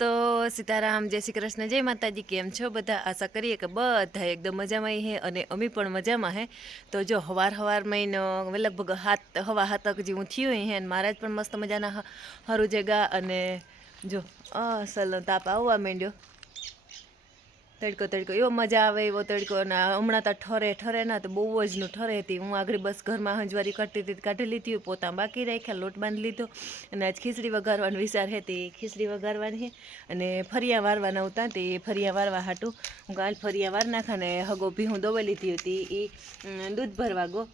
દોસ્તો સીતારામ, જય શ્રી કૃષ્ણ, જય માતાજી, કેમ છો? બધા આશા કરીએ કે બધા એકદમ મજામાં હે અને અમે પણ મજામાં હે. તો જો હવાર હવાર મહિનો લગભગ હાથ હવા હાથક જેવું થયું હે અને મહારાજ પણ મસ્ત મજાના હ- હરું જગા અને જો અસલ તાપ આવવા માંડ્યો. તડકો તડકો. એવો મજા આવે, એવો તડકો. અને હમણાં તો ઠરે ઠરે ના, તો બહુ જ નું ઠરે હતી. હું આગળ બસ ઘરમાં હંજવારી કરતી હતી, કાઢી લીધી પોતા બાકી રાખ્યા, લોટ બાંધી લીધો. અને આજ ખીચડી વઘારવાનો વિચાર હતી. ખીચડી વઘારવાની અને ફરિયા વારવાના હતા તે ફરિયા વારવા હાટું. હું કાલ ફરિયા વાર નાખા ને હગો ભી હું દોવા લીધી હતી. એ દૂધ ભરવા ગો.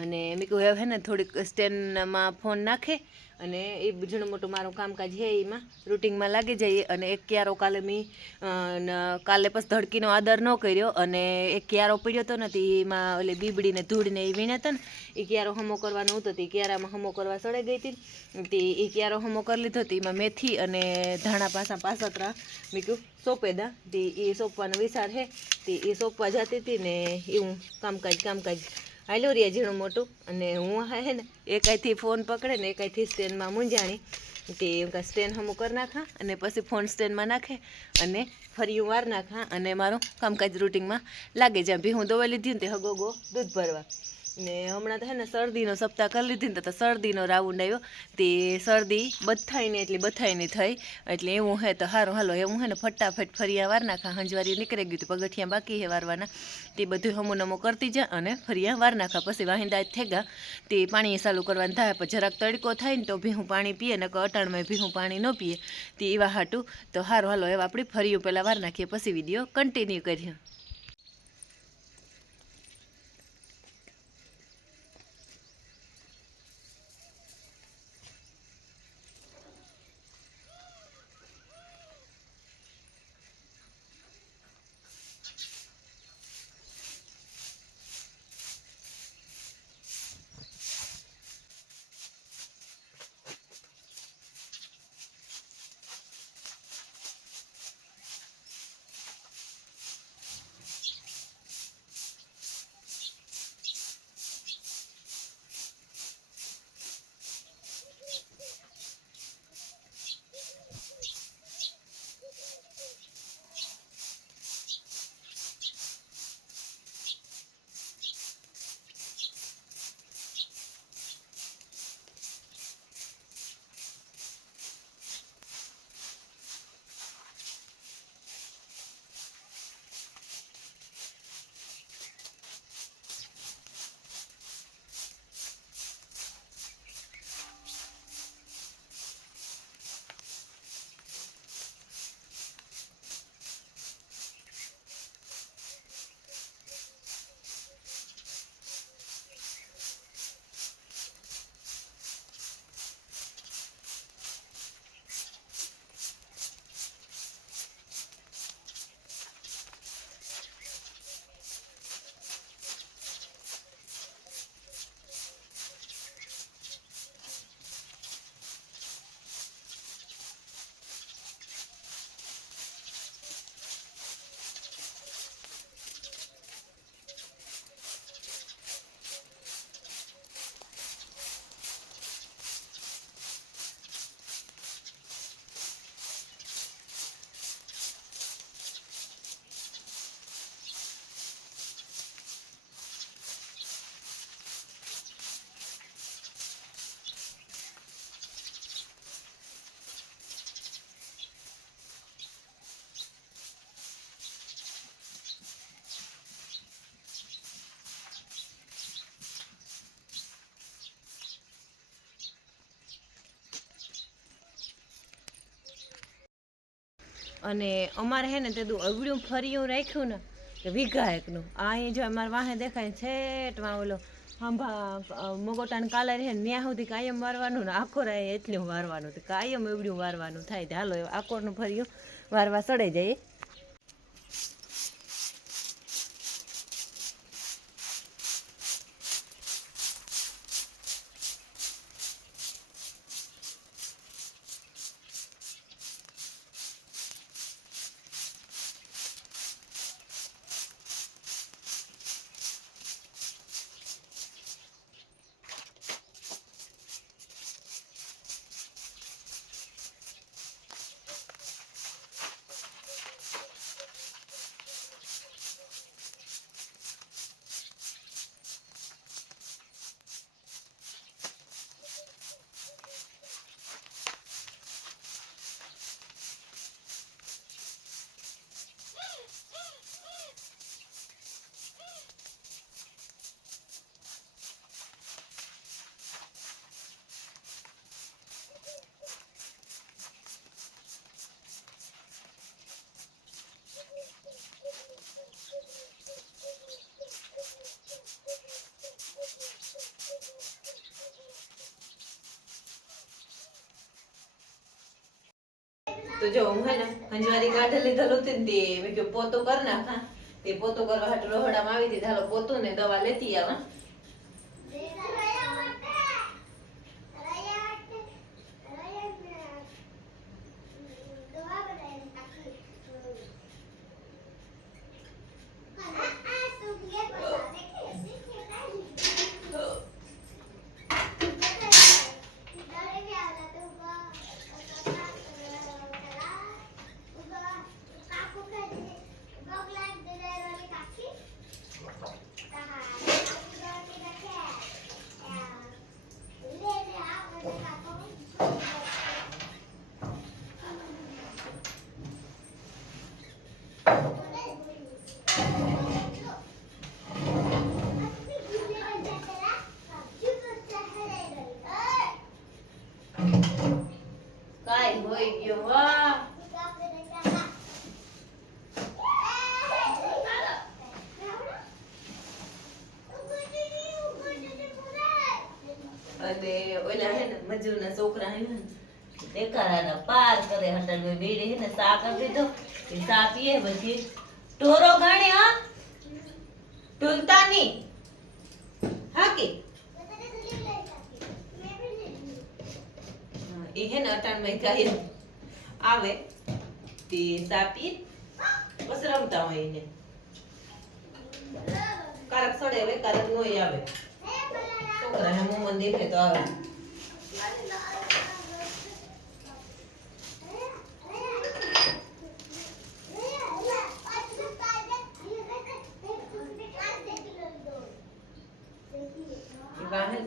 અને મેં કહ્યું હવે હે ને થોડીક સ્ટેન્ડમાં ફોન નાખે અને એ ઝીણું મોટું મારું કામકાજ છે એમાં. રૂટિંગમાં લાગી જઈએ. અને એક ક્યારો કાલે મેં કાલે પછી ધડકીનો આદર ન કર્યો અને એક ક્યારો પીડ્યો હતો નથી. એમાં એટલે બીબડીને ધૂળને એ વીણ્યા હતા ને. એ ક્યારો હમો કરવાનો હતો તે ક્યારામાં હમો કરવા સળે ગઈ હતી તે એ ક્યારો હમો કરી લીધો હતો. એમાં મેથી અને ધાણા પાસા પાસતરા મેં કહ્યું સોંપે દા તે એ સોંપવાનો વિચાર છે. તે એ સોંપવા જતી હતી ને એવું કામકાજ કામકાજ. હાલ્યો રહ્યા ઝીણું મોટું. અને હું હા ને એકાઈથી ફોન પકડે ને એકાઈથી સ્ટેન્ડમાં મૂંઝાણી. તે સ્ટેન્ડ હમું કરી નાખા અને પછી ફોન સ્ટેન્ડમાં નાખે અને ફરી હું વાર નાખા અને મારું કામકાજ રૂટિનમાં લાગે. જ્યાં ભી હું દવા લીધી ને તે હગો ગો દૂધ ભરવા. ને હમણાં તો હે ને શરદીનો સપ્તાહ કરી લીધી ને તો શરદીનો રાઉન્ડ આવ્યો. તે શરદી બથાઈને એટલી બથાઈને થઈ. એટલે એવું હે તો સારું હાલો, એવું હે ને ફટાફટ ફરિયા વાર નાખા હંજવારી નીકળી ગયું હતું પગથિયા બાકી હે વારવાના. તે બધું હમો નમો કરતી જા અને ફરિયા વાર નાખા પછી વાહિંદા ગયા તે પાણી ચાલુ કરવાનું થાય પછી જરાક તડકો થાય ને તો ભીહું પાણી પીએ ને અટાણમાં ભીહું પાણી ન પીએ. તે એવા હાટું. તો સારું હાલો એવા આપણે ફરિયું પહેલાં વાર નાખીએ પછી વીડિયો કન્ટિન્યુ કરીએ. અને અમારે હે ને તે અવળ્યું ફર્યું રાખ્યું ને, કે વીઘા એકનું. આ અહીં જો અમારે વાહે દેખાય છેટમાં ઓલો હાંભા મગોટાને કાલે રહે ત્યાં સુધી કાયમ વારવાનું ને આખો રાય એટલું વારવાનું કાયમ એવડ્યું વારવાનું થાય હાલો આકોરનું ફર્યું વારવા સડે જાય. તો જો હું હે ને હંજવારી કાઢે લીધેલું હતું ને તે મેં કીધું, પોતું કર નાખા તે પોતું કરવા હાટુ રોહડામાં આવી હતી હાલો, પોતું ને દવા લેતી આવા હે ને છોકરા ને દેખાડાના પાર કરે હટલ મે બેડે ને સા કર દીધો એ સા પીએ પછી ટોરો ગાણે હા? ઢૂલતા ની હા કે? એ હે ને અટાણમાં ગાય આવે, તે સા પી હોય એને. કારક સડે હવે, કારક નોય આવે. છોકરા હે મોમન દેખે તો આવે.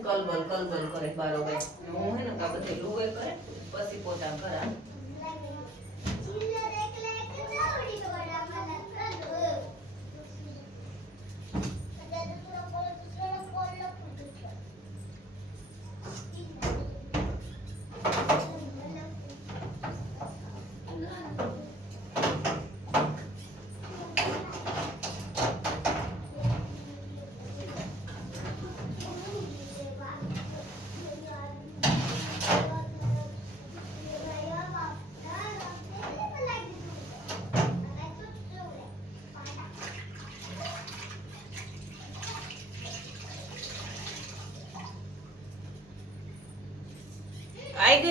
કલબલ કલબલ કરે બારોબાર ને હું હે ને કા બધે લુવે કરે પછી પોતા કરા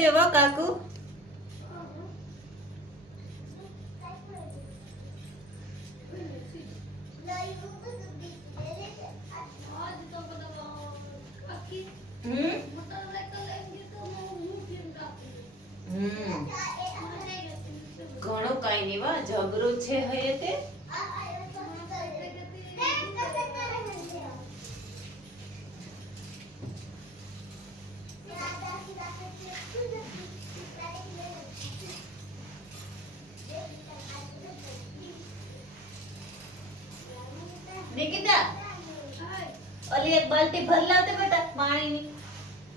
આઈ વો કાકુ ઘણું કાઈ નહીં વા ઝઘડો છે હયે તે નિકિતા ઓલી એક બાલટી ભર લાવતે બેટા પાણીની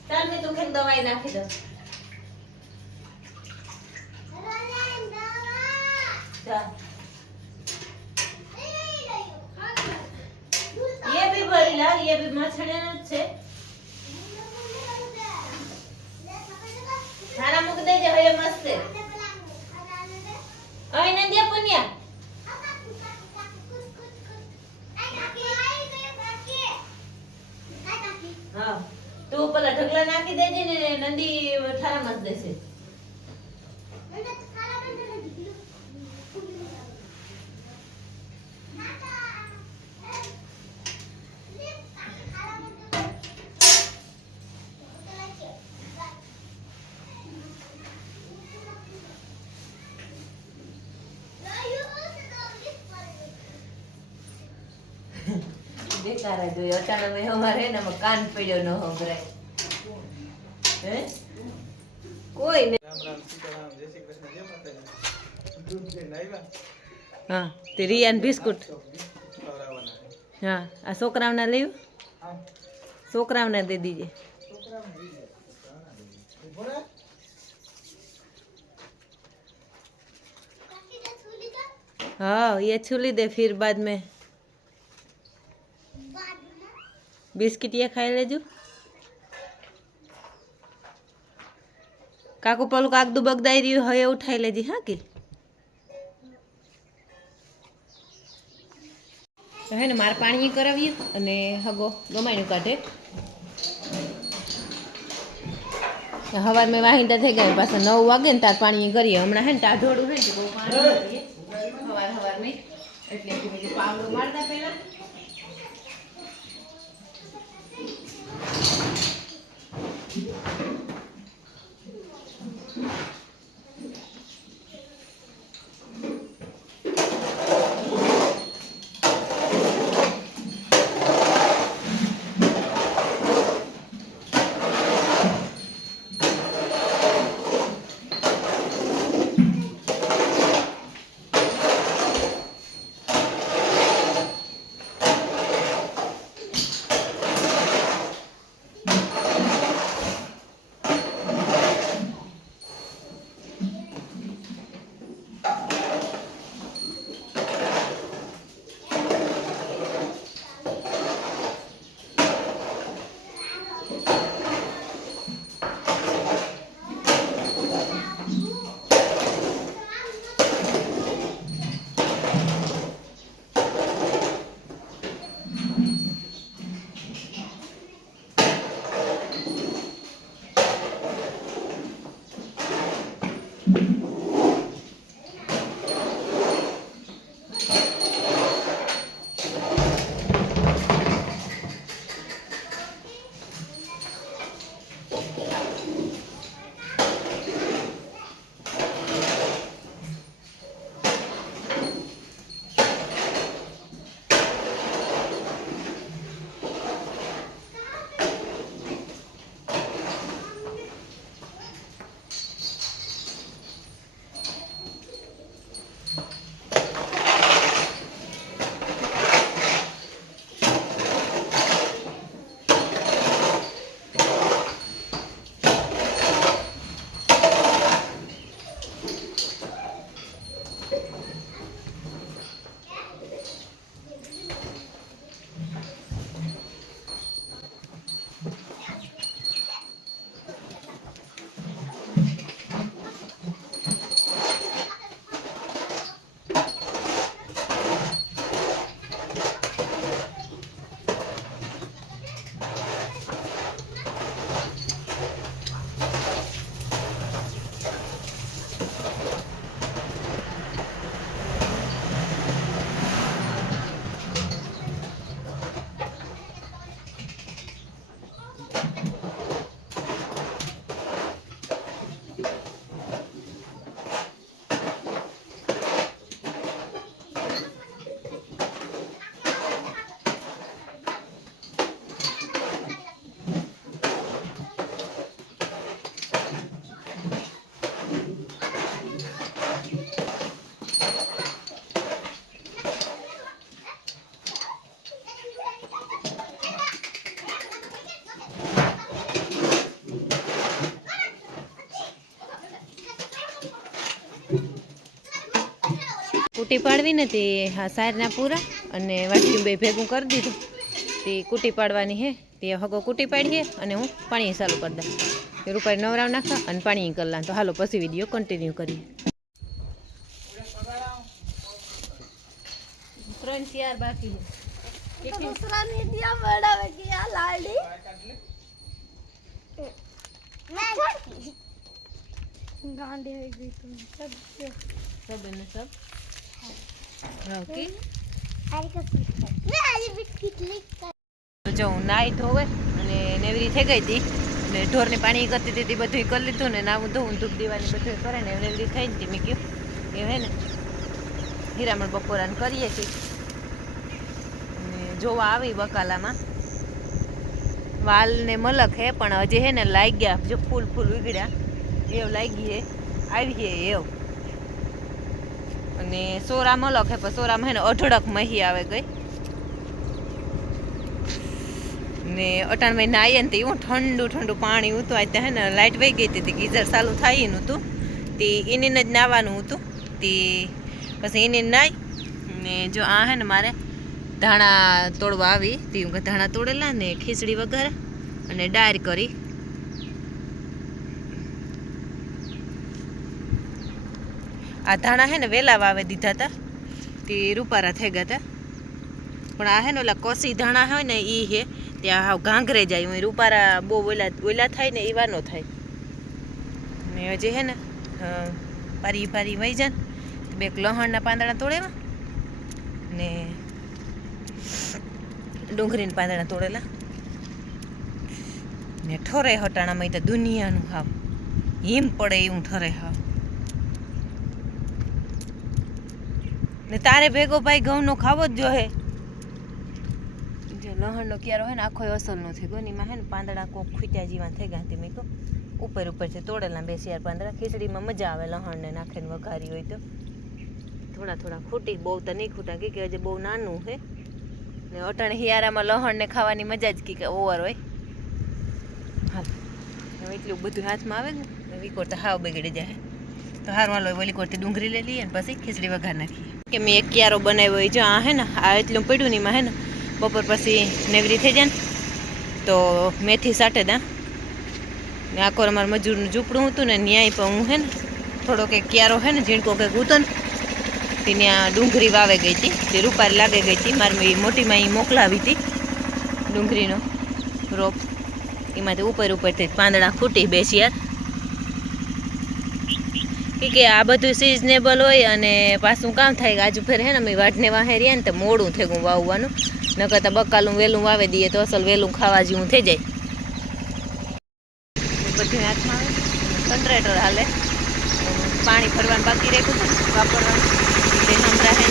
ચાલ મેં તું દવાઈ નાખી દઉં ચાલ ये भी भरी ला ये भी मछड़ियां જ છે ખાના મૂક દેજે હવે મસ્ત છે અહીં ને દે પુન્યા પેલા ઢગલા નાખી દેજે ને નંદી ઠારામાં જ દેશે. બેકાર જ અચાનક અમારે ને કાન પડ્યો ન હે કોઈ ને રામ રામ સીતારામ જય શ્રી કૃષ્ણ જય માતાજી દૂધ લઈને આવ્યા હા તે રિયાન બિસ્કુટ તો ખવડાવવાના છે. હા આ છોકરાઓને લેવું હા છોકરાઓને દે દીજે છોકરાઓને લઈ જાય. છોકરાઓને લઈ જાય. ઊભો રહે. हाँ ये छुली दे फिर बाद में बिस्किट ये खाई लेजू કાકુ પેલું કાગદું બગદાઈ રહ્યું હવે ઉઠાઈ લેજે, હા કે હે ને, મારે પાણી કરાવીએ અને હગો ગમાણ્યું કાઢે. હવાર મેં વાહિંદા થઈ ગયા, પાછા નવ વાગે ને તાર પાણી કરીએ. હમણાં હે ને ટાઢોળું હે ને, બહુ પાણી હવાર હવાર મેં એટલે પાવડો મારતા પહેલા. કૂટી પાડવીને તે હા સારના પૂરા અને વાટકી બે ભેગું કરી દીધું. તે કૂટી પાડવાની હે તે હગો કૂટી પાડીએ અને હું પાણી ચાલુ કરી દઉં રૂપાઈ નવરાવ નાખા અને પાણી કરલા તો હાલો પછી વીડિયો કન્ટિન્યુ કરીએ. ત્રણ ચાર બાકી ગાંડી ગઈ તું. સબ સબ ને સબ? જો નાહી ધોવે અને નેવરી થઈ ગઈ હતી. અને ઢોરને પાણી કરતી હતી, બધું કરી લીધું ને નાવું ધોવું ધૂપ દીવાની બધું કરે ને નેવરી થઈ ને તે મેં કહ્યું એ હે ને, હીરામણ બપોરાને કરીએ છીએ. જોવા આવી બકાલામાં વાલ ને મલક હે, પણ હજી હે ને લાગ્યા, જો ફૂલ ફૂલ ઉગડ્યા. એવું લાગીએ આવીએ એવું અને સોરામાં હે પણ સોરામાં હે ને અઢળક મહી આવે ગઈ. ને અટાણમાં નાહીએ ને તો એવું ઠંડુ ઠંડુ પાણી હતું આ ત્યાં ને લાઇટ વહી ગઈ હતી ગીઝર ચાલુ થાય એનું હતું. તે એને જ નાવાનું હતું. તે પછી એને નાઈ ને જો આ હે ને મારે ધાણા તોડવા આવી, તે ધાણા તોડેલા ને ખીચડી વગેરે અને ડાયર કરી. આ ધાણા હે ને વેલા વાવે દીધા હતા તે રૂપારા થઈ ગયા હતા પણ આ હે ને ઓલા કોસી ધાણા હોય ને એ હે. ત્યાં હાવ ઘાંઘરે જાય. હું રૂપારા બહુ ઓલા ઓલા થાય ને એવા નો થાય. ને હજી હે ને પારી પારી વહી જાય બે લહણના પાંદડા તોડેલા ને ડુંગળીના પાંદડા તોડેલા. ને ઠરે હટાણામાં તો દુનિયાનું હાવ. હિમ પડે એવું ઠરે હાવ. ને તારે ભેગો ભાઈ ઘઉંનો ખાવો જ જોહે જો લહણનો ક્યારો હોય ને આખો અસલનો થઈ ગયો એમાં હે ને પાંદડા કોક ખૂટ્યા જેવા થઈ ગયા તે મેં કહું ઉપર ઉપર છે તોડેલા બે ચાર પાંદડા. ખીચડીમાં મજા આવે લહણને નાખીને વઘારી હોય તો. થોડા થોડા ખૂટી, બહુ તો નહીં ખૂટા, કે હજી બહુ નાનું છે ને અટણ હિયારામાં લહણને ખાવાની મજા જ કી ઓવર હોય. હાલ. એટલું બધું હાથમાં આવે ને વિકોર તો હાવ બગડી જાય. તો હાર વાલો ઓલી ડુંગળી લઈ લઈએ ને પછી ખીચડી વઘાર નાખીએ. કે મેં એક ક્યારો બનાવ્યો એ જો આ હે ને, આ એટલું પડ્યું ને એમાં હે ને, બપોર પછી નેવરી થઈ જાય ને, તો મેથી સાટે દા આખો અમારા મજૂરનું ઝૂંપડું હતું ને, ન્યાય પણ હું હે ને, થોડોક એક ક્યારો હે ને, ઝીણકો કંઈક ઉતન ને, તે ત્યાં ડુંગળી વાવે ગઈ હતી, તે રૂપારી લાગે ગઈ હતી, મારી મોટીમાં એ મોકલાવી હતી ડુંગળીનો રોપ. એમાંથી ઉપર ઉપરથી પાંદડા ફૂટી બેસી કે કે આ બધું સિઝનેબલ હોય અને પાછું કામ થાય આજુ ફેર હે ને અમે વાટને વાહે રહ્યા ને તો મોડું થઈ ગયું વાવવાનું. નકર તો બકાલું વહેલું વાવી દઈએ તો અસલ વહેલું ખાવા જેવું થઈ જાય. બધું હાથમાં આવે. હાલે. પાણી ભરવાનું બાકી રાખ્યું છે વાપરવાનું. તે હમણાં હે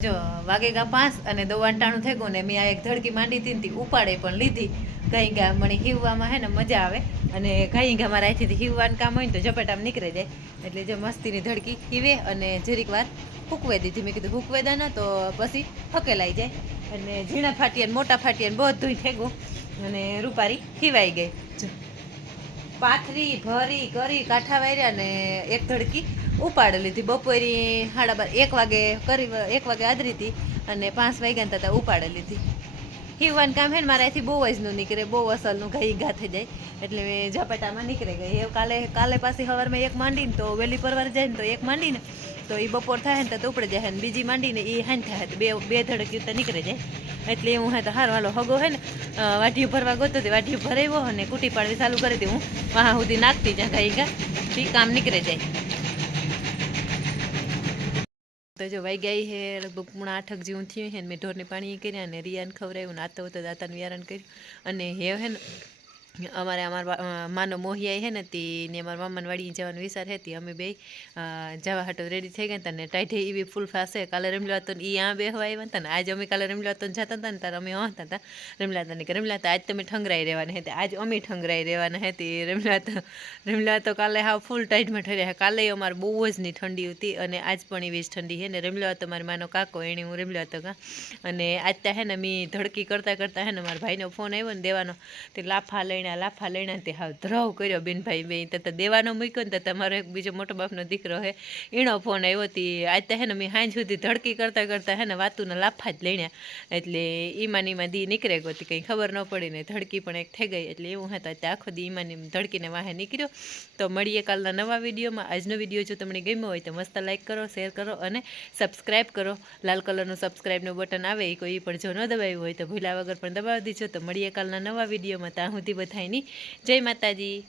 જો વાગેગા પાંચ અને દવાંટાણું થઈ ગયું ને મેં આ એક ધડકી માંડી હતી ઉપાડે પણ લીધી. કઈ ગા મને હીવવામાં હે ને મજા આવે. અને કઈ ગા મારા અહીંથી હીવવાનું કામ હોય ને તો ઝપેટામાં નીકળી જાય. એટલે જે મસ્તીની ધડકી હીવે અને જરીક વાર ફૂકવે દીધી. મેં કીધું, હૂકવે દાના તો પછી હકેલાઈ જાય. અને ઝીણા ફાટિયા મોટા ફાટિયા બધું થેગું. અને રૂપારી હીવાઈ ગઈ. પાથરી, ભરી, કરી, કાંઠા વાર્યા ને એક ધડકી ઉપાડી લીધી. બપોરી સાડા બાર, એક વાગે કરી, એક વાગે આદરી હતી અને પાંચ વાગ્યા ત્યાં ઉપાડી લીધી. હિવાન કામ હે ને મારા અહીંથી બહુ જ નું નીકળે, બહુ અસલનું ઘઈ થઈ જાય. એટલે મેં ઝપાટામાં નીકળી ગઈ. એ કાલે કાલે પાછી સવારમાં એક માંડીને તો વહેલી પરવાર જાય ને તો એક માંડીને તો એ બપોર થાય ને તો ઉપડે જાય ને બીજી માંડીને એ હાન થાય બે બે ધડકી તો નીકળી જાય. એટલે હું હે તો હાર વાલો હગો હે ને વાઢીઓ ભરવા ગોતો તે વાઢીઓ ભરાવ્યો અને કૂટી પાડવી ચાલુ કરી હતી હું. વાહ સુધી નાખતી જ્યાં ગાઈ ગા થી કામ નીકળે જાય. તો જો વાઈ ગઈ હે, લગભગ પૂણા આઠક જેવું થયું હે ને મેં ઢોરને પાણી કર્યા અને રિયાને ખવડાવ્યું ને હતો દાતાનું વિયારણ કર્યું. અને હે હે ને અમારે અમારા માનો મોહિયાઈ હે ને તી ને અમારા મામાને વાડી જવાનો વિચાર હે તી. અમે બે જવા હાટો રેડી થઈ ગયા તને ટાઈઠે એવી ફૂલ ફાસે. કાલે રમલા હતો ને એ આ બે હવા આવ્યા હતા ને આજે અમે કાલે રમલા હતો જતા હતા ને તારે અમે હતા હતા રમલા હતા ને રમલા હતા આજ તમે ઠંગરાઈ રહેવાના હતી આજ અમે ઠંગરાઈ રહેવાના હતી રમલા તો રમલા તો કાલે હા ફૂલ ટાઈટમાં ઠર્યા કાલે અમારે બહુ જ ની ઠંડી હતી અને આજ પણ એવી જ ઠંડી છે ને. રમલો હતો મારી માનો કાકો એણે હું રમલો હતો કા. અને આજ ત્યાં હે ને મેં ધડકી કરતાં કરતાં હે ને મારા ભાઈનો ફોન આવ્યો ને દેવાનો. તે લાફા લઈને લાફા લઈને તે હાવ ધ્રવ કર્યો બેનભાઈ બે તો દેવાનો મૂક્યો ને તો તમારો એક બીજો મોટો બાપનો દીકરો હે. એનો ફોન આવ્યો હતી આજ તો હે ને મેં હાંજ સુધી ધડકી કરતાં કરતાં હે ને વાતુના લાફા જ લઈણ્યા એટલે ઈમાન ઈમાં દી નીકળે ગયો હતી કંઈ ખબર ન પડી ને ધડકી પણ એક થઈ ગઈ એટલે એવું હતા. ત્યાં આખો દી ઈમાની ધડકીને વાહે નીકળ્યો. તો મળીએ કાલના નવા વિડીયોમાં. આજનો વીડિયો જો તમને ગમ્યો હોય તો મસ્ત લાઈક કરો, શેર કરો અને સબસ્ક્રાઈબ કરો. લાલ કલરનું સબસ્ક્રાઈબનું બટન આવે એ કોઈ પણ જો ન દબાવ્યું હોય તો ભૂલા વગર પણ દબાવી દીજો. તો મળીએ કાલના નવા વિડીયોમાં. ત્યાં સુધી બધાયની જય માતાજી.